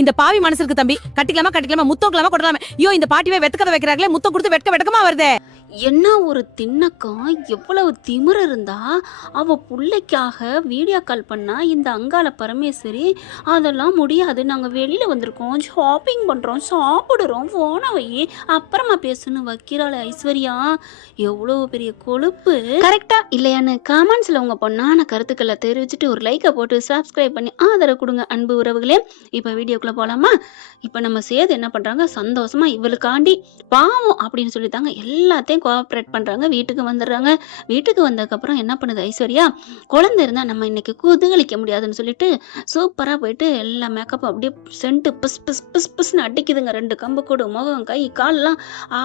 இந்த பாவி மனசுக்கு தம்பி கட்டிக்கலாமா முத்தோக்கலாமா கொட்டலாமா? ஐயோ இந்த பாட்டிவே வெத்தக்கதை வைக்கிறாங்களே, முத்தம் கொடுத்து வெட்கமா வருதே. என்ன ஒரு தின்னக்கம், எவ்வளவு திமிரு இருந்தா அவ பிள்ளைக்காக வீடியோ கால் பண்ணா இந்த அங்காள பரமேஸ்வரி அதெல்லாம் முடியாது, நாங்கள் வெளியில் வந்திருக்கோம், ஷாப்பிங் பண்ணுறோம், சாப்பிடுறோம், ஃபோனை வை அப்புறமா பேசுன்னு வைக்கிறாள் ஐஸ்வர்யா. எவ்வளோ பெரிய கொழுப்பு. கரெக்டாக இல்லையான்னு கமெண்ட்ஸில் உங்கள் பொண்ணான கருத்துக்களை தெரிவிச்சுட்டு ஒரு லைக்கை போட்டு சப்ஸ்கிரைப் பண்ணி ஆதரவு கொடுங்க அன்பு உறவுகளே. இப்போ வீடியோக்குள்ளே போகலாமா? இப்போ நம்ம சேது என்ன பண்ணுறாங்க, சந்தோஷமாக இவளுக்காண்டி பாவம் அப்படின்னு சொல்லித்தாங்க எல்லாத்தையும் கோஆப்ரேட் பண்ணுறாங்க. வீட்டுக்கு வந்துடுறாங்க. வீட்டுக்கு வந்ததுக்கப்புறம் என்ன பண்ணுது ஐஸ்வர்யா, குழந்தை இருந்தால் நம்ம இன்னைக்கு குதூகலிக்க முடியாதுன்னு சொல்லிட்டு சூப்பராக போயிட்டு எல்லா மேக்கப்பும் அப்படியே சென்ட்டு பிஸ் பிஸ் பிஸ் பிஸ்ன்னு அடிக்குதுங்க. 2 கம்பு கூடு, முகம், கை, கால்லாம்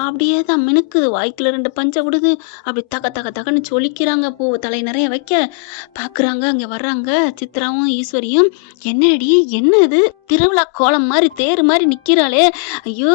அப்படியே தான் மினுக்குது. வாய்க்குள்ள 2 பஞ்சை விடுது. அப்படி தகன்னு சொலிக்கிறாங்க. பூ தலை நிறைய வைக்க பார்க்குறாங்க. அங்கே வர்றாங்க சித்ராவும் ஈஸ்வரியும். என்னடி என்ன இது திருவிழா கோலம் மாதிரி தேர் மாதிரி நிற்கிறாளே, ஐயோ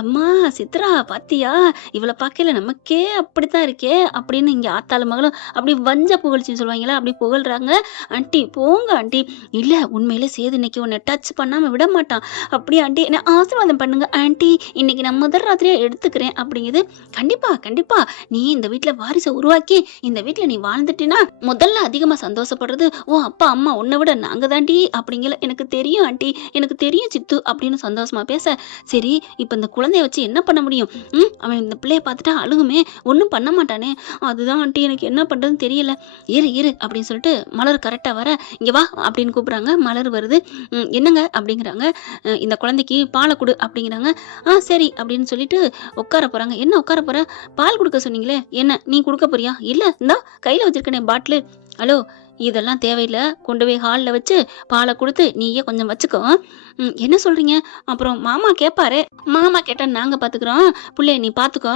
அம்மா சித்ரா பாத்தியா, இவளை பார்க்கல நமக்கே அப்படித்தான் இருக்கே அப்படின்னு இங்கே ஆத்தாள மகளும் அப்படி வஞ்ச புகழ்ச்சின்னு சொல்லுவாங்களா, அப்படி புகழ்றாங்க. ஆண்டி போங்க ஆண்டி, இல்லை உண்மையிலே சேது இன்னைக்கு உன்னை டச் பண்ணாமல் விட மாட்டான், அப்படியே ஆண்டி என்ன ஆசீர்வாதம் பண்ணுங்க ஆண்டி, இன்னைக்கு நான் முதல் ராத்திரியா எடுத்துக்கிறேன் அப்படிங்குது. கண்டிப்பா நீ இந்த வீட்டில் வாரிசை உருவாக்கி இந்த வீட்டில் நீ வாழ்ந்துட்டினா முதல்ல அதிகமாக சந்தோஷப்படுறது ஓ அப்பா அம்மா, உன்னை விட நாங்கள் தாண்டி அப்படிங்கிற எனக்கு தெரியும் ஆண்டி, எனக்கு தெரியும் சித்து அப்படின்னு சந்தோஷமா பேச, சரி இப்போ இந்த குழந்தைய வச்சு என்ன பண்ண முடியும், அவன் இந்த பிள்ளைய பார்த்துட்டா அழுகுமே, ஒன்றும் பண்ண மாட்டானே, அதுதான் ஆண்டி எனக்கு என்ன பண்ணுறதுன்னு தெரியல, இரு அப்படின்னு சொல்லிட்டு மலர் கரெக்டாக வர, இங்கே வா அப்படின்னு கூப்பிட்றாங்க. மலர் வருது. என்னங்க அப்படிங்கிறாங்க. இந்த குழந்தைக்கு பாலை கொடு அப்படிங்கிறாங்க. சரி அப்படின்னு சொல்லிட்டு உட்கார போகிறாங்க. என்ன உட்கார போகிற, பால் கொடுக்க சொன்னீங்களே, என்ன நீ கொடுக்க போறியா? இல்லை இந்தா கையில் வச்சிருக்கேனே பாட்டிலு. ஹலோ இதெல்லாம் தேவையில்லை, கொண்டு போய் ஹாலில் வச்சு பாலை கொடுத்து நீயே கொஞ்சம் வச்சுக்கோ. என்ன சொல்கிறீங்க? அப்புறம் மாமா கேட்பாரு, மாமா கேட்டால் நாங்கள் பார்த்துக்குறோம், பிள்ளைய நீ பார்த்துக்கோ.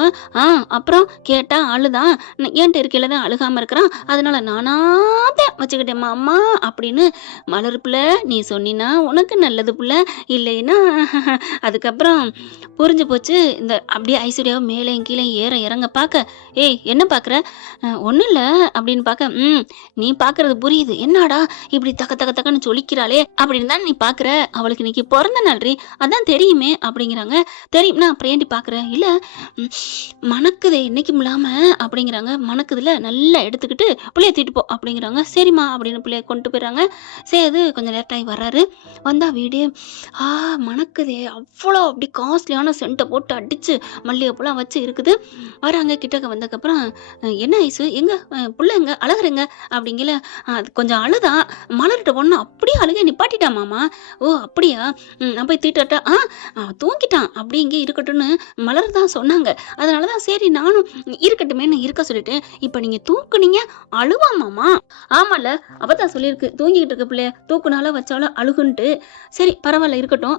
அப்புறம் கேட்டால் அழுதான், ஏன்ட்டு இருக்கையில் தான் அழுகாமல் இருக்கிறான், அதனால நானாத்தான் வச்சுக்கிட்டேன் மாமா அப்படின்னு. மலர் பிள்ளை நீ சொன்னினா உனக்கு நல்லது பிள்ளை, இல்லைன்னா அதுக்கப்புறம் புரிஞ்சு போச்சு. இந்த அப்படியே ஐஸ்வர்யாவை மேலே கீழே ஏற இறங்க பார்க்க, ஏய் என்ன பார்க்குற? ஒன்றும் இல்லை அப்படின்னு பார்க்க, நீ பார்க்குறது புரியுது, என்னடா இப்படி தக்கன்னு சொல்லிக்கிறாளே அப்படின்னு தான் நீ பார்க்குற, அவளுக்கு இன்னைக்கு பிறந்த நாள்ரி, அதான் தெரியுமே அப்படிங்கிறாங்க. தெரியும்னா அப்புறம் ஏண்டி பார்க்குற? இல்லை மணக்குதே இன்னைக்கும் இல்லாமல் அப்படிங்கிறாங்க. மணக்குதுல நல்லா எடுத்துக்கிட்டு பிள்ளைய தூக்கிட்டு போ அப்படிங்கிறாங்க. சரிம்மா அப்படின்னு பிள்ளைய கொண்டு போயிடுறாங்க. சேது கொஞ்சம் லேட்டாகி வர்றாரு. வந்தா வீடு மணக்குதே, அவ்வளோ அப்படி காஸ்ட்லியான சென்ட்டை போட்டு அடித்து மல்லிகைப்பூலாம் வச்சு இருக்குது. வராங்க. கிட்டக்க வந்ததுக்கப்புறம் என்ன ஐசு எங்க பிள்ளை எங்க அழகுறங்க அப்படிங்கல, அது கொஞ்சம் அழுதான், மலர்கிட்ட பொண்ணு அப்படியே அழுக நிப்பாட்டிட்டா மாமா. ஓ அப்படியா, நான் போய் தீட்டாட்டா, தூங்கிட்டான் அப்படி இங்கே இருக்கட்டும்னு மலர் தான் சொன்னாங்க, அதனால தான் சரி நானும் இருக்கட்டுமேன்னு இருக்க சொல்லிட்டேன். இப்போ நீங்கள் தூக்குனீங்க அழுவா மாமா? ஆமாம்ல அவ தான் சொல்லியிருக்கு, தூங்கிக்கிட்டு இருக்க பிள்ளைய தூக்குனாலும் வச்சாலும் அழுகுன்ட்டு. சரி பரவாயில்ல இருக்கட்டும்,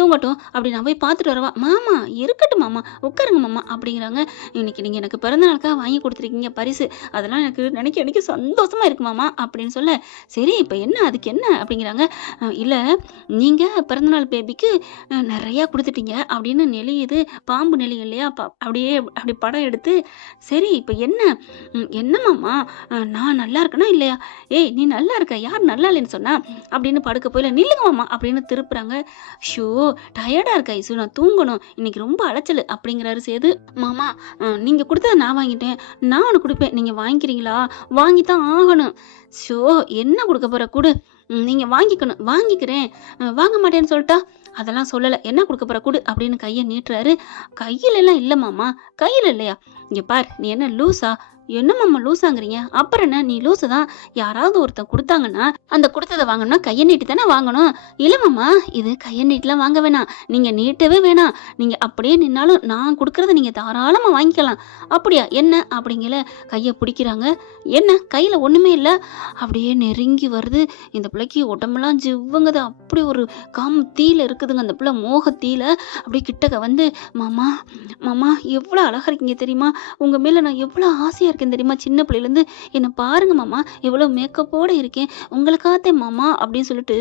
தூங்கட்டும் அப்படி நான் போய் பார்த்துட்டு வரவா? மாமா இருக்கட்டும் மாமா, உட்காருங்க மாமா அப்படிங்கிறாங்க. இன்னைக்கு நீங்கள் எனக்கு பிறந்த நாளுக்காக வாங்கி கொடுத்துருக்கீங்க பரிசு, அதெல்லாம் எனக்கு நினைக்க சந்தோஷமா இருக்கு மாமா அப்படின்னு சொல்ல, சரி இப்போ என்ன அதுக்கு என்ன அப்படிங்கிறாங்க. இல்லை நீங்கள் பிறந்தநாள் பேபிக்கு நிறையா கொடுத்துட்டீங்க அப்படின்னு நெளியுது, பாம்பு நெளியும் இல்லையா, அப்படியே அப்படி படம் எடுத்து, சரி இப்போ என்ன மாமா நான் நல்லா இருக்கேனா இல்லையா? ஏய் நீ நல்லா இருக்க, யார் நல்லா இல்லைன்னு சொன்னா அப்படின்னு படுக்க போயில, நில்லுங்க மாமா அப்படின்னு திருப்புறாங்க. ஷோ டயர்டாக இருக்கா ஐசு, நான் தூங்கணும், இன்னைக்கு ரொம்ப அலைச்சல் அப்படிங்கிறாரு சேது. மாமா நீங்கள் கொடுத்ததை நான் வாங்கிட்டேன், நான் ஒன்று கொடுப்பேன், நீங்கள் வாங்கிக்கிறீங்களா? வாங்கித்தான் ஆகணும். ஷோ என்ன கொடுக்க போகிற கொடு, நீங்கள் வாங்கிக்கிறேன், வாங்க மாட்டேன்னு சொல்லிட்டா? அதெல்லாம் சொல்லலை, என்ன கொடுக்க போகிற கொடு அப்படின்னு கையை நீட்டுறாரு. கையில் எல்லாம் இல்லை மாமா, கையில் இல்லையா? இங்கே பார் நீ என்ன லூஸா? என்ன மாமா லூஸாங்கிறீங்க? அப்புறம் என்ன நீ லூஸு தான், யாராவது ஒருத்தன் கொடுத்தாங்கன்னா அந்த கொடுத்ததை வாங்கணும்னா கையை நீட்டி தானே வாங்கணும். இல்லை மாமா இது கையை நீட்டெலாம் வாங்க வேணாம், நீங்கள் நீட்டவே வேணாம், நீங்கள் அப்படியே நின்னாலும் நான் கொடுக்குறத நீங்கள் தாராளமாக வாங்கிக்கலாம். அப்படியா என்ன அப்படிங்கல கையை பிடிக்கிறாங்க. என்ன கையில் ஒன்றுமே இல்லை, அப்படியே நெருங்கி வருது. இந்த பிள்ளைக்கு உடம்பெல்லாம் ஜிவ்வுங்குது, அப்படி ஒரு தீயில இருக்குதுங்க அந்த பிள்ளை, மோகத்தீயில. அப்படியே கிட்டக்க வந்து மாமா எவ்வளோ அழகாக இருக்கீங்க தெரியுமா, உங்கள் மேலே நான் எவ்வளோ ஆசையாக இருக்கேன் இருக்கேன் தெரியுமா, சின்ன பிள்ளையிலேருந்து என்னை பாருங்க மாமா, எவ்வளோ மேக்கப்போடு இருக்கேன் உங்களுக்காகத்தே மாமா அப்படின்னு சொல்லிட்டு,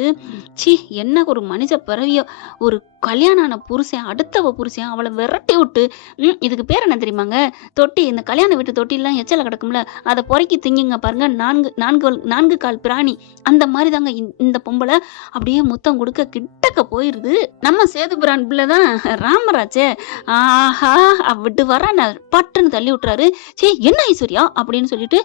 சி என்ன ஒரு மனுஷ பிறவியோ, ஒரு கல்யாணம் ஆன புருஷன் அடுத்தவ புருஷன் அவளை விரட்டி விட்டு, இதுக்கு பேர் என்ன தெரியுமாங்க, தொட்டி. இந்த கல்யாண வீட்டு தொட்டிலாம் எச்சல கிடக்கும்ல, அதை பொறுக்கி திங்குங்க பாருங்க, நான்கு கால் பிராணி. அந்த மாதிரி தாங்க இந்த பொம்பளை. அப்படியே முத்தம் கொடுக்க கிட்டக்க போயிருது. நம்ம சேது பிரான் பிள்ளை தான் ராமராஜே. ஆஹா விட்டு வர பட்டுன்னு தள்ளி விட்டுறாரு. சே என்ன ஐஸ்வர்யா அப்படின்னு சொல்லிட்டு,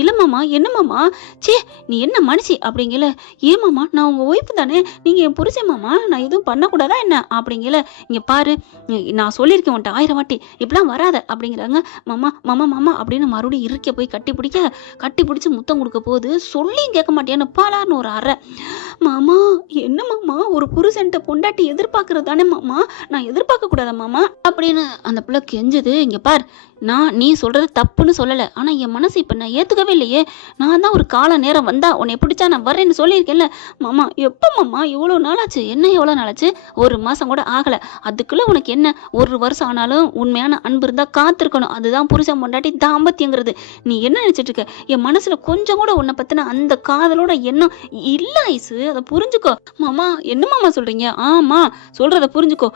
இளமாமா என்னமாமா, சே நீ என்ன மனுஷி அப்படிங்கல. ஏமாமா நான் உங்க ஒய்ஃபு தானே, நீங்க என் புருஷன் மாமா, நான் எதுவும் பண்ணக்கூடாதா என்ன அப்படிங்கல. இங்க பாரு நான் சொல்லியிருக்கேன் உன்ட்ட 1000 வாட்டி இப்படிலாம் வராத அப்படிங்கிறாங்க. மாமா மாமா மாமா அப்படின்னு மறுபடியும் இருக்க போய் கட்டி பிடிச்சி முத்தம் கொடுக்க போகுது. சொல்லியும் கேட்க மாட்டேன்னு பாலான்னு ஒரு அறை. மாமா என்ன மாமா, ஒரு புருஷன்ட்ட பொண்டாட்டி எதிர்பார்க்கறது தானே மாமா, நான் எதிர்பார்க்க கூடாதா மாமா அப்படின்னு அந்த பிள்ளை கெஞ்சுது. இங்க பார் நீ சொல்றது தப்புன்னு சொல்லலை, ஆனா என் மனசு இப்ப நான் ஏத்துக்கவே இல்லையே. நான் தான் ஒரு கால நேரம் வந்தா உன்னை பிடிச்சா நான் வர்றேன்னு சொல்லியிருக்கேன்ல மாமா. எப்ப மாமா இவ்வளோ நாளாச்சு? என்ன எவ்வளோ நாளாச்சு? 1 மாசம் கூட ஆகல. அதுக்குள்ள உனக்கு என்ன? 1 வருஷம் ஆனாலும் உண்மையான அன்பு இருந்தா காத்திருக்கணும். அதுதான் புருஷன் பொண்டாட்டி தாம்பத்தியங்கிறது. நீ என்ன நினைச்சிட்டு இருக்க? என் மனசுல கொஞ்சம் கூட உன்னை பத்தின அந்த காதலோட எண்ணம் இல்ல ஐசு, அதை புரிஞ்சுக்கோ. மாமா என்ன மாமா சொல்றீங்க? ஆமா சொல்றத புரிஞ்சுக்கோ.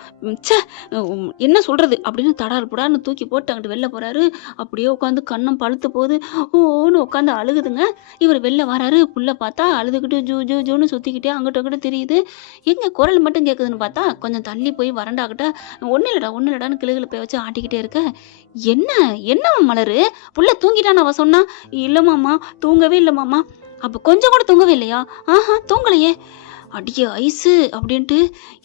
என்ன சொல்றது அப்படின்னு தடால் புடான்னு தூக்கி போட்டு அங்கிட்டு வெளில போறாரு. அப்படியே உட்காந்து கண்ணம் பழுத்து போகுது. ஓன்னு உட்காந்து அழுகுதுங்க. இவர் வெளில வராரு. புள்ள பார்த்தா அழுதுகிட்டு ஜூ ஜூ ஜூன்னு சுத்திக்கிட்டே அங்கிட்ட அங்கிட்ட தெரியுது. எங்க குரல் மட்டும் கேட்குதுன்னு பார்த்தா கொஞ்சம் தள்ளி போய் வரண்டாகிட்ட ஒன்னும் இல்லடான்னு கிளுகிழ போய் வச்சு ஆட்டிக்கிட்டே இருக்க. என்ன மலரு, புள்ள தூங்கிட்டான்னு அவ சொன்னா. இல்லமாமா தூங்கவே இல்லை மாமா. அப்ப கொஞ்சம் கூட தூங்கவே இல்லையா? ஆஹா தூங்கலையே. அடியே ஐசு அப்படின்ட்டு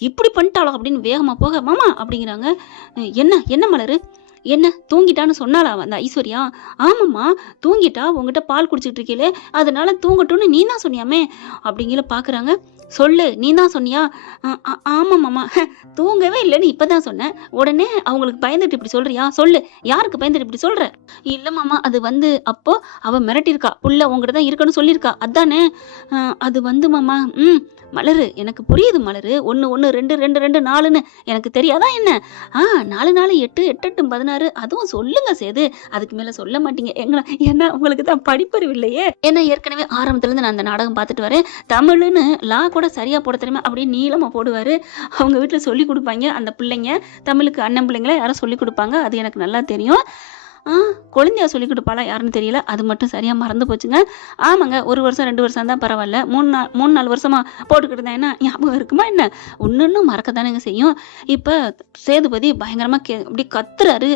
இப்படி பண்ணிட்டாளோ அப்படின்னு வேகமா போக, மாமா அப்படிங்கிறாங்க. என்ன மலரு, என்ன தூங்கிட்டான்னு சொன்னாளா அந்த ஐஸ்வர்யா? ஆமாம்மா தூங்கிட்டா, உங்ககிட்ட பால் குடிச்சிட்டு இருக்கீங்களே அதனால தூங்கட்டும்னு நீ தான் சொன்னியாமே அப்படிங்கிற பாக்குறாங்க. சொல்லு நீ தான் சொன்னியா? ஆமாம்மாம்மா தூங்கவே இல்லைன்னு இப்பதான் சொன்னேன், உடனே அவங்களுக்கு பயந்துட்டு இப்படி சொல்றியா? சொல்லு யாருக்கு பயந்துட்டு இப்படி சொல்ற? இல்ல மாமா அது அப்போ அவ மிரட்டிருக்கா, புள்ள உங்ககிட்ட தான் இருக்கணும்னு சொல்லியிருக்கா அதானே. அது மாமா மலரு எனக்கு புரியுது மலரு. 1 1 2 2 2 4ன்னு எனக்கு தெரியாதா என்ன? 4 4 8 8 8 16 அதுவும் சொல்லுங்க சேது, அதுக்கு மேல சொல்ல மாட்டீங்க எங்களை. ஏன்னா உங்களுக்கு தான் படிப்பறிவு இல்லையே. ஏன்னா ஏற்கனவே ஆரம்பத்துல இருந்து நான் அந்த நாடகம் பார்த்துட்டு வரேன். தமிழ்னு லா கூட சரியா போட தெரியுமா அப்படின்னு நீளமா போடுவாரு. அவங்க வீட்டுல சொல்லி கொடுப்பாங்க அந்த பிள்ளைங்க, தமிழுக்கு அண்ணன் பிள்ளைங்களை யாரும் சொல்லி கொடுப்பாங்க, அது எனக்கு நல்லா தெரியும். குழந்தையா சொல்லி கொடுப்பாளா யாருன்னு தெரியல, அது மட்டும் சரியா மறந்து போச்சுங்க. ஆமாங்க 1 வருஷம் 2 வருஷம் தான் பரவாயில்ல, 3-4 வருஷமா போட்டுக்கிட்டு இருந்தேன். என்ன ஞாபகம் இருக்குமா என்ன? ஒன்னு மறக்கத்தானேங்க செய்யும். இப்ப சேதுபதி பயங்கரமா அப்படி கத்துறாரு.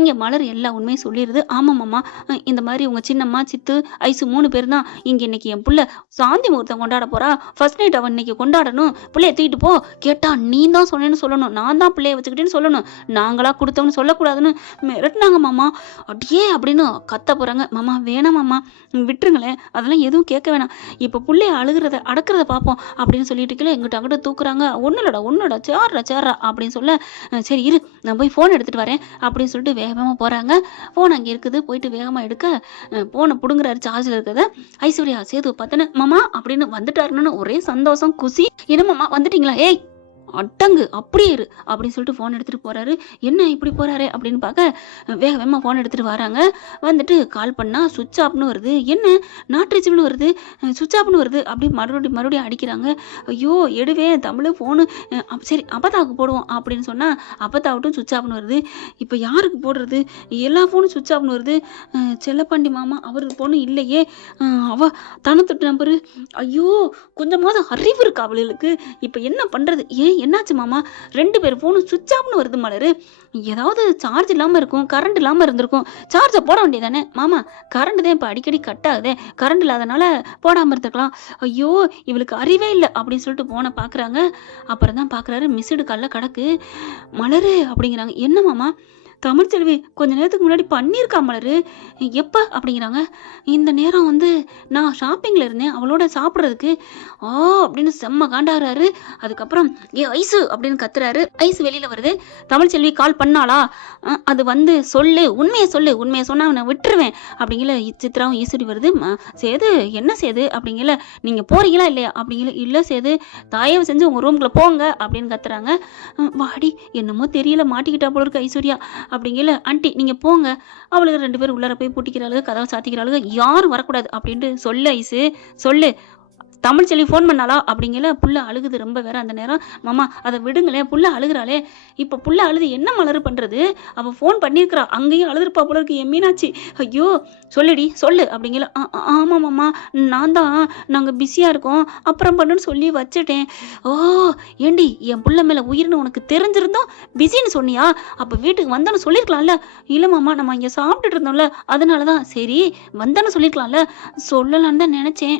இங்க மலர் எல்லா உண்மையும் சொல்லிடுது. ஆமாம்மா இந்த மாதிரி உங்க சின்னம்மா சித்து ஐசு 3 பேர் தான் இங்க இன்னைக்கு என் புள்ள சாந்தி முகூர்த்தம் கொண்டாட போறா, ஃபர்ஸ்ட் நைட் அவன் இன்னைக்கு கொண்டாடணும், பிள்ளைய தூக்கிட்டு போ. கேட்டா நீ தான் சொன்னேன்னு சொல்லணும், நான் தான் பிள்ளைய வச்சுக்கிட்டேன்னு சொல்லணும், நாங்களா கொடுத்தோம்னு சொல்லக்கூடாதுன்னு மிரட்டினாங்க மாமா. அடியே அப்படின்னு கத்த போறாங்க. மாமா வேணாம் மாமா விட்டுருங்களேன், அதெல்லாம் எதுவும் கேட்க வேணாம், இப்ப புள்ளைய அழுகிறத அடக்கிறத பார்ப்போம் அப்படின்னு சொல்லிட்டு எங்கிட்ட அங்கிட்ட தூக்குறாங்க. ஒன்னுடா சேர்றா அப்படின்னு சொல்ல, சரி இரு நான் போய் போன் எடுத்துட்டு வரேன் அப்படின்னு சொல்லிட்டு வேகமா போறாங்க. போன் அங்க இருக்குது, போயிட்டு வேகமா எடுக்க போனை புடுங்குறாரு சார்ஜ்ல இருக்கிறத. ஐஸ்வர்யா சேது பார்த்தன மாமா அப்படின்னு வந்துட்டாருன்னு ஒரே சந்தோஷம் குசி. என்ன மாமா வந்துட்டீங்களா? ஏய் அட்டங்கு அப்படியே இரு அப்படின்னு சொல்லிட்டு ஃபோன் எடுத்துட்டு போறாரு. என்ன இப்படி போறாரு அப்படின்னு பார்க்க வேகமாக ஃபோன் எடுத்துட்டு வராங்க. வந்துட்டு கால் பண்ணா சுவிட்ச் ஆஃப்னு வருது. என்ன நாட் ரீச்சபிள்னு வருது, சுவிட்ச் ஆஃப்னு வருது. அப்படி மறுபடியும் அடிக்கிறாங்க. ஐயோ எடுவே தமிழ் ஃபோனு, சரி அப்பத்தாவுக்கு போடுவோம் அப்படின்னு சொன்னா அப்பத்தாவட்டும் சுவிட்ச் ஆஃப்னு வருது. இப்போ யாருக்கு போடுறது? எல்லா ஃபோனும் சுவிட்ச் ஆஃப்னு வருது. செல்லப்பாண்டி மாமா அவருக்கு ஃபோனு இல்லையே, அவ தனத்தொட்டு நம்பரு. ஐயோ கொஞ்சமாவது அறிவு இருக்கு அவளுக்கு, இப்போ என்ன பண்றது? என்னாச்சு மாமா 2 பேர் போனும் சுவிட்ச் ஆஃப்னு வருது மலரு, ஏதாவது சார்ஜ் இல்லாம இருக்கும், கரண்ட் இல்லாம இருந்திருக்கும், சார்ஜை போட வேண்டியதானே மாமா, கரண்ட் தான் இப்ப அடிக்கடி கட் ஆகுதே, கரண்ட் இல்லாதனால போடாம இருந்துக்கலாம். ஐயோ இவளுக்கு அறிவே இல்லை அப்படின்னு சொல்லிட்டு போன பாக்குறாங்க. அப்புறம் தான் பாக்குறாரு மிஸ்டு கால்ல கிடக்கு. மலரு அப்படிங்கிறாங்க. என்ன மாமா? தமிழ்ச்செல்வி கொஞ்ச நேரத்துக்கு முன்னாடி பண்ணியிருக்கா மலரு. எப்போ அப்படிங்கிறாங்க. இந்த நேரம் நான் ஷாப்பிங்கில் இருந்தேன் அவளோட சாப்பிட்றதுக்கு. அப்படின்னு செம்ம காண்டாகிறாரு. அதுக்கப்புறம் ஐசு அப்படின்னு கத்துறாரு. ஐசு வெளியில் வருது. தமிழ்ச்செல்வி கால் பண்ணாளா? அது சொல்லு, உண்மையை சொல்லு, உண்மையை சொன்னா நான் விட்டுருவேன் அப்படிங்கிற சித்ராவும் ஈஸ்வரி வருது. சேது என்ன சேது அப்படிங்கிற, நீங்கள் போறீங்களா இல்லையா அப்படிங்கிற. இல்லை சேது தயவு செஞ்சு உங்கள் ரூம்குள்ளே போங்க அப்படின்னு கத்துறாங்க. வாடி என்னமோ தெரியல மாட்டிக்கிட்டா போல இருக்கு ஐஸ்வர்யா. அப்படிங்கல ஆண்டி நீங்கள் போங்க, அவளுக்கு 2 பேரும் உள்ளார போய் பூட்டிக்கிறாளுங்க, கதவை சாத்திக்கிறாளுங்க, யாரும் வரக்கூடாது அப்படின்ட்டு சொல்லு ஐஸு சொல்லு. தமிழ்ச்செல்வி ஃபோன் பண்ணாளா அப்படிங்கல. புள்ள அழுகுது ரொம்ப வேற அந்த நேரம். மாமா அதை விடுங்களேன், புள்ள அழுகுறாளே, இப்போ புள்ள அழுது என்ன மலர் பண்ணுறது, அவள் ஃபோன் பண்ணியிருக்கிறா, அங்கேயும் அழுதுருப்பா போல இருக்கு என் மீனாட்சி. ஐயோ சொல்லுடி சொல்லு அப்படிங்கல. ஆமாம் மாமா, நான் தான், நாங்கள் பிஸியாக இருக்கோம், அப்புறம் பண்ணுன்னு சொல்லி வச்சுட்டேன். ஓ ஏண்டி என் புள்ள மேலே உயிர்னு உனக்கு தெரிஞ்சிருந்தோம் பிஸின்னு சொன்னியா, அப்போ வீட்டுக்கு வந்தானு சொல்லியிருக்கலாம்ல. இல்லை மாமா நம்ம இங்கே சாப்பிட்டுட்டு இருந்தோம்ல அதனால தான். சரி வந்தானு சொல்லியிருக்கலாம்ல. சொல்லலான்னு தான் நினச்சேன்.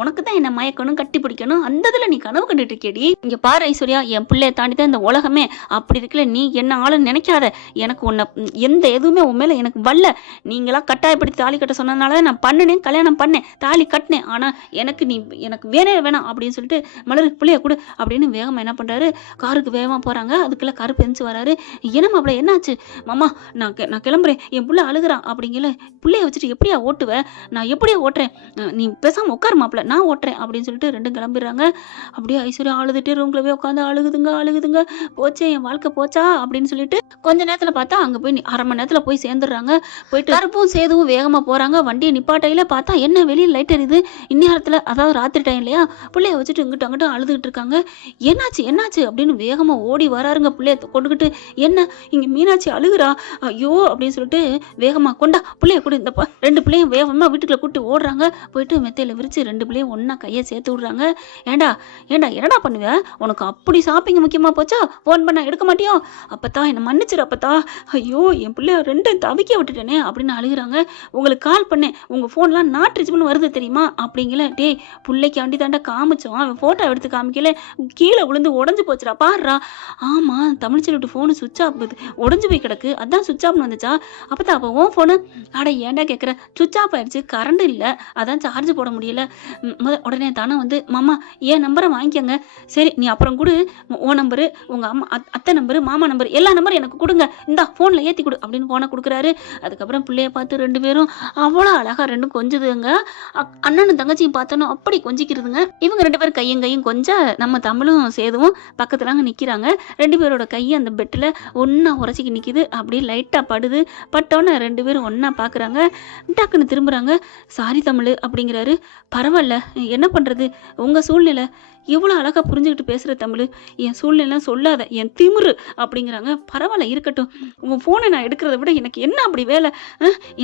உனக்கு தான் என்ன மயக்கணும் கட்டி பிடிக்கணும், அந்த இதில் நீ கனவு கண்டுட்டு இருக்கேடி. இங்கே பாரு ஐஸ்வர்யா, என் பிள்ளைய தாண்டி தான் இந்த உலகமே. அப்படி இருக்கல நீ என்ன ஆளுன்னு நினைக்காத. எனக்கு உன்னை எந்த எதுவுமே உன் மேலே எனக்கு வரல. நீங்களா கட்டாயப்படுத்தி தாலி கட்ட சொன்னதுனால நான் பண்ணினேன், கல்யாணம் பண்ணேன், தாலி கட்டினேன். ஆனால் எனக்கு வேணாம் அப்படின்னு சொல்லிட்டு மலர் பிள்ளைய கொடு அப்படின்னு வேகமாக என்ன பண்ணுறாரு, காருக்கு வேகமாக போகிறாங்க. அதுக்குள்ளே கருப்பு எந்திச்சு வராரு. என்ன மாப்பிள்ள என்னாச்சு? மாமா நான் கிளம்புறேன், என் பிள்ளை அழுகுறான் அப்படிங்கல. பிள்ளைய வச்சுட்டு எப்படியா ஓட்டுவேன், நான் எப்படியா ஓட்டுறேன், நீ பேசாமல் உட்காரு மாப்பிள்ள, நான் ஓட்டுறேன் அப்படின்னு சொல்லிட்டு ரெண்டும் கிளம்பிடுறாங்க. அப்படியே ஐஸ்வர்யா அழுதுட்டு ரூம்குள்ளவே உட்காந்து அழுகுதுங்க, போச்சே என் வாழ்க்கை போச்சா அப்படின்னு சொல்லிட்டு கொஞ்ச நேரத்தில் பார்த்தா அங்கே போய் அரை மணி நேரத்தில் போய் சேர்ந்துடுறாங்க. போயிட்டு கருப்பும் சேதுவும் வேகமாக போகிறாங்க. வண்டியை நிப்பாட்டையில் பார்த்தா என்ன வெளியில் லைட் எரியுது இந்நேரத்தில், அதாவது ராத்திரி டைம் இல்லையா. பிள்ளைய வச்சுட்டு இங்கிட்ட அங்கிட்ட அழுதுகிட்டு இருக்காங்க. என்னாச்சு அப்படின்னு வேகமாக ஓடி வராருங்க பிள்ளைய கொண்டுக்கிட்டு. என்ன இங்கே மீனாட்சி அழுகுறா, ஐயோ அப்படின்னு சொல்லிட்டு வேகமாக கொண்டா பிள்ளைய கொடு, இந்த 2 பிள்ளையும் வேகமாக வீட்டுக்குள்ள கூட்டி ஓடுறாங்க. போயிட்டு மெத்தையில் விரிச்சு 2 பிள்ளையும் ஒன்றா கையை சேர்த்து விடுறாங்க. ஏண்டா என்னடா பண்ணுவேன், உனக்கு அப்படி ஷாப்பிங் முக்கியமாக போச்சா, ஃபோன் பண்ண எடுக்க மாட்டியோ, அப்பத்தா என்னை மன்னிச்சிரு அப்பத்தா, ஐயோ என் பிள்ளைய 2 தவிக்க விட்டுட்டேனே அப்படின்னு அழுகுறாங்க. உங்களுக்கு கால் பண்ணேன், உங்கள் ஃபோன்லாம் நாட் ரீச்னு வருது தெரியுமா அப்படிங்கல. டேய் பிள்ளைக்கு அண்டி தாண்டா காமிச்சோம், அவன் ஃபோட்டோ எடுத்து காமிக்கல, கீழே விழுந்து உடஞ்சி போச்சுடா பாடுறா. ஆமாம் தமிழ்ச்செல்வி ஃபோனு சுவிட்ச் ஆஃப் உடஞ்சி போய் கிடக்கு, அதான் சுவிட்ச் ஆஃப்னு வந்துச்சா. அப்போ உன் ஃபோனு, அட ஏன்டா கேட்குற, சுவிட்ச் ஆஃப் ஆயிடுச்சு, கரண்ட் இல்லை, அதான் சார்ஜ் போட முடியல. உடனே தானே வந்து மாமா என் நம்பரை வாங்கிக்கோங்க, சரி நீ அப்புறம் கொடு, உன் நம்பரு, உங்கள் அம்மா அத்தை நம்பரு, மாமா நம்பர், எல்லா நம்பரும் எனக்கு கொடுங்க, இந்தா ஃபோனில் ஏற்றி கொடு அப்படின்னு ஃபோனை கொடுக்குறாரு. அதுக்கப்புறம் பிள்ளைய பார்த்து 2 பேரும் அவ்வளோ அழகாக 2 கொஞ்சுதுங்க. அண்ணனும் தங்கச்சியும் பார்த்தோன்னா அப்படி கொஞ்சிக்கிறதுங்க. இவங்க 2 பேரும் கையும் கொஞ்ச நம்ம தமிழும் சேதுவும் பக்கத்தில் அங்கே நிற்கிறாங்க. 2 பேரோட கையை அந்த பெட்டில் ஒன்றா உரைச்சிக்கு நிற்கிது. அப்படியே லைட்டாக படுது. பட்டோன்னு 2 பேரும் ஒன்றா பார்க்குறாங்க. டக்குன்னு திரும்புகிறாங்க. சாரி தமிழ் அப்படிங்கிறாரு. பரவாயில்ல என்ன பண்ணுறது, உங்கள் சூழ்நிலை இவ்வளோ அழகாக புரிஞ்சுக்கிட்டு பேசுகிற தமிழ், என் சூழ்நிலை சொல்லாத, என் திமிரு அப்படிங்கிறாங்க. பரவாயில்ல இருக்கட்டும், உங்கள் ஃபோனை நான் எடுக்கிறத விட எனக்கு என்ன அப்படி வேலை,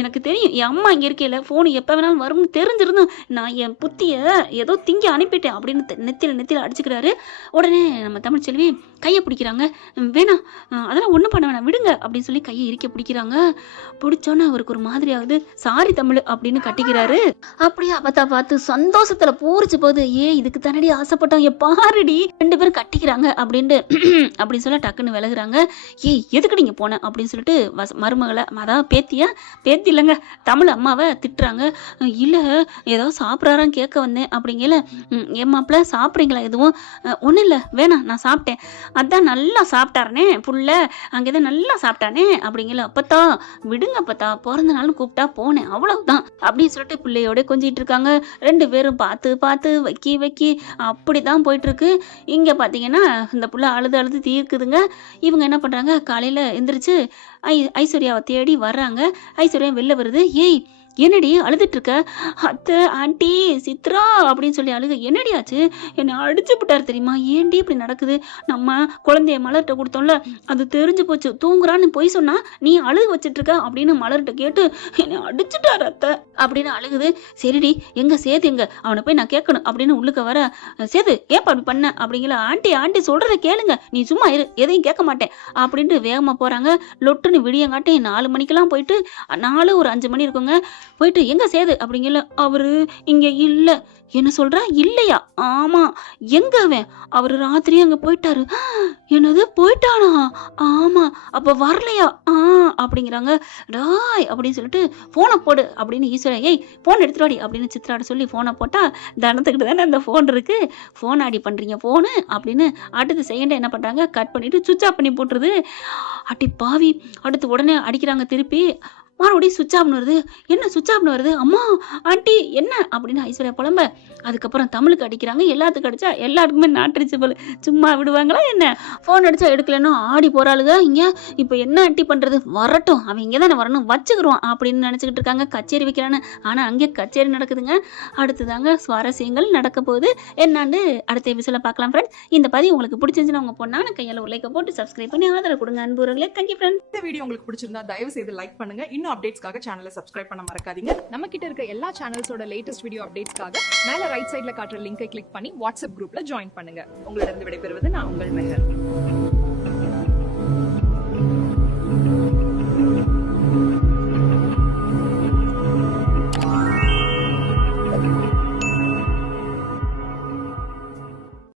எனக்கு தெரியும் என் அம்மா இங்கே இருக்கையில் ஃபோனு எப்போ வேணாலும் வரும்னு தெரிஞ்சிருந்தும் நான் என் புத்தியை ஏதோ திங்கி அனுப்பிட்டேன் அப்படின்னு நெத்தியில் அடிச்சுக்கிறாரு. உடனே நம்ம தமிழ்ச்செல்வி கையை பிடிக்கிறாங்க. வேணாம் அதெல்லாம் ஒன்றும் பண்ண வேணாம் விடுங்க அப்படின்னு சொல்லி கையை இறுக்க பிடிக்கிறாங்க. பிடிச்சோன்னே அவருக்கு ஒரு மாதிரி ஆகுது. சாரி தமிழ் அப்படின்னு கட்டிக்கிறாரு. அப்படியே அப்பத்தா பார்த்து சந்தோஷத்தில் பூரிச்சு போகுது. இதுக்கு தானடி ஆசைப்பட்ட பாருடி 2 பேரும் கட்டிக்கிறாங்க அப்படின்ட்டு அப்படின்னு சொல்ல டக்குன்னு விலகுறாங்க. எதுக்கு நீங்க போன அப்படின்னு சொல்லிட்டு மருமகளை, அதாவது பேத்தி இல்லைங்க தமிழ் அம்மாவை திட்டுறாங்க. இல்லை ஏதாவது சாப்பிட்றாரான்னு கேட்க வந்தேன் அப்படிங்கல. என் மாப்பிள்ள சாப்பிட்றீங்களா எதுவும்? ஒன்றும் இல்லை வேணாம் நான் சாப்பிட்டேன், அதான் நல்லா சாப்பிட்டாருனே புள்ள, அங்கேதான் நல்லா சாப்பிட்டானே அப்படிங்கல. அப்பத்தா விடுங்க அப்பத்தா, பிறந்த நாளும் கூப்பிட்டா போனேன் அவ்வளவுதான் அப்படின்னு சொல்லிட்டு பிள்ளையோட கொஞ்சிட்டு இருக்காங்க. 2 பேரும் பார்த்து வைக்கி அப்படி தான் போயிட்டு இருக்கு. இங்க பாத்தீங்கன்னா இந்த புள்ள அழுது தீர்க்குதுங்க. இவங்க என்ன பண்றாங்க, காலையில எந்திரிச்சு ஐஸ்வர்யாவை தேடி வர்றாங்க. ஐஸ்வர்யா வெளில வருது. என்னடி அழுதுட்டு இருக்க? அத்தை ஆண்டி சித்ரா அப்படின்னு சொல்லி அழுக. என்னடி ஆச்சு? என்னை அடிச்சு விட்டார் தெரியுமா? ஏண்டி இப்படி நடக்குது? நம்ம குழந்தைய மலர்கிட்ட கொடுத்தோம்ல, அது தெரிஞ்சு போச்சு, தூங்குறான்னு போய் சொன்னா நீ அழுக வச்சுட்டு இருக்க அப்படின்னு மலர்கிட்ட கேட்டு என்னை அடிச்சுட்டார் அத்தை அப்படின்னு அழுகுது. சரிடி எங்க சேது எங்க, அவனை போய் நான் கேட்கணும் அப்படின்னு உள்ளுக்க வர, சேது ஏன் அப்படி பண்ண அப்படிங்கிற. ஆண்டி சொல்றத கேளுங்க, நீ சும்மா இரு, எதையும் கேட்க மாட்டேன் அப்படின்ட்டு வேகமா போறாங்க. லொட்டுன்னு விடியங்காட்டி 4 மணிக்கெல்லாம் போயிட்டு 4 ஒரு 5 மணி இருக்குங்க. போயிட்டு எங்க சேது அப்படிங்கல. அவரு இங்க இல்ல. என்ன சொல்ற? இல்லையா? ஆமா. எங்க அவன்? அவரு ராத்திரி அங்க போயிட்டாரு. என்னது போயிட்டானா? ஆமா. அப்ப வரலையா? அப்படிங்கிறாங்க. டாய் அப்படின்னு சொல்லிட்டு போனை போடு அப்படின்னு ஈஸ்வரா, போன் எடுத்துட்டு வாடி அப்படின்னு சித்ராட சொல்லி போனை போட்டா, தனத்துக்கிட்டு தானே அந்த போன் இருக்கு, போன் ஆடி பண்றீங்க போனு அப்படின்னு அடுத்த செகண்ட் என்ன பண்றாங்க, கட் பண்ணிட்டு சுவிட்ச் ஆஃப் பண்ணி போட்டுருது. அடி பாவி. அடுத்து உடனே அடிக்கிறாங்க திருப்பி. மறுபடியும் சுவிட்ச் ஆஃப்னு வருது. என்ன சுவிட்ச் ஆஃப்னு வருது? அம்மா ஆண்டி என்ன அப்படின்னு ஐஸ்வர்யா புலம்ப, அதுக்கப்புறம் தமிழுக்கு அடிக்கிறாங்க. எல்லாத்துக்கும் அடிச்சா எல்லாருக்குமே நாட்டுருச்சு போல. சும்மா விடுவாங்களா என்ன? ஃபோன் அடிச்சா எடுக்கலன்னா ஆடி போறாளுங்க இங்க. இப்போ என்ன ஆண்டி பண்றது? வரட்டும், அவன் இங்கே தானே வரணும், வச்சுக்கிருவான் அப்படின்னு நினச்சிக்கிட்டு இருக்காங்க. கச்சேரி வைக்கிறான்னு. ஆனால் அங்கே கச்சேரி நடக்குதுங்க. அடுத்ததாங்க சுவாரஸ்யங்கள் நடக்க போகுது. என்னான்னு அடுத்த எபிசோட பார்க்கலாம் ஃப்ரெண்ட்ஸ். இந்த பதிவு உங்களுக்கு பிடிச்சிருந்துச்சுன்னா உங்க பொண்ணான கையால் ஒரு லைக்கை போட்டு சப்ஸ்கிரைப் பண்ணி ஆதரவு கொடுங்க அன்புறங்களே. Thank you friends. இந்த வீடியோ உங்களுக்கு பிடிச்சிருந்தா தயவு செய்து லைக் பண்ணுங்க. இன்னும் அப்டேட்ஸ்க்காக சேனலை சப்ஸ்கிரைப் பண்ண மறக்காதீங்க. நம்ம கிட்ட இருக்க எல்லா சேனல்ஸோட லேட்டஸ்ட் வீடியோ அப்டேட்ஸ்க்காக மேல ரைட் சைடுல காட்டுற லிங்கை கிளிக் பண்ணி வாட்ஸ்அப் குரூப்ல ஜாயின் பண்ணுங்க. உங்களிடம் விடைபெறுவது நான் உங்கள் மெஹர்.